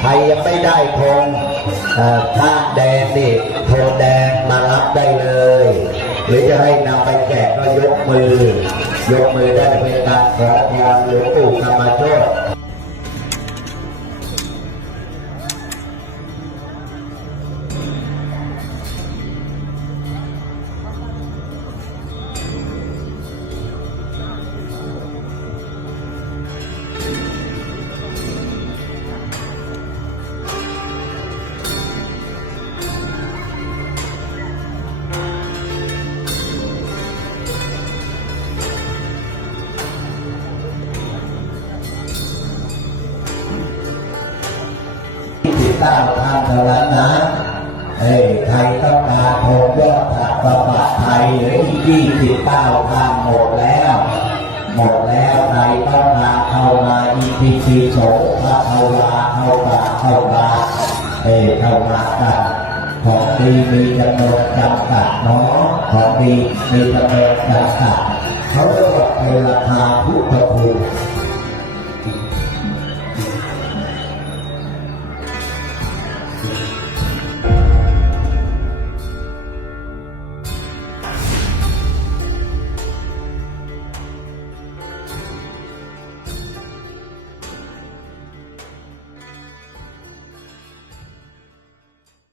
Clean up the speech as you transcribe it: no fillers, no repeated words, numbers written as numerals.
ใครยังไม่ได้ธงข้างแดงนี่ธงแดงมารับได้เลยหรือจะให้นำไปแจกก็ยกมือได้เป็นการขอพรหลวงปู่ธรรมโชติตั้งทางเท่านั้นนะใครต้องการโทรยอดสัตว์ประบัติไทยหรือ29 ทางหมดแล้วใครต้องการเข้ามาETC โสพระเข้ามาเข้ามาเข้ามากันของดีมีจำนวนจำกัดน้อยของดีมีจำนวนจำกัดเขาเรียกว่าเป็นราคาพุทธคุณ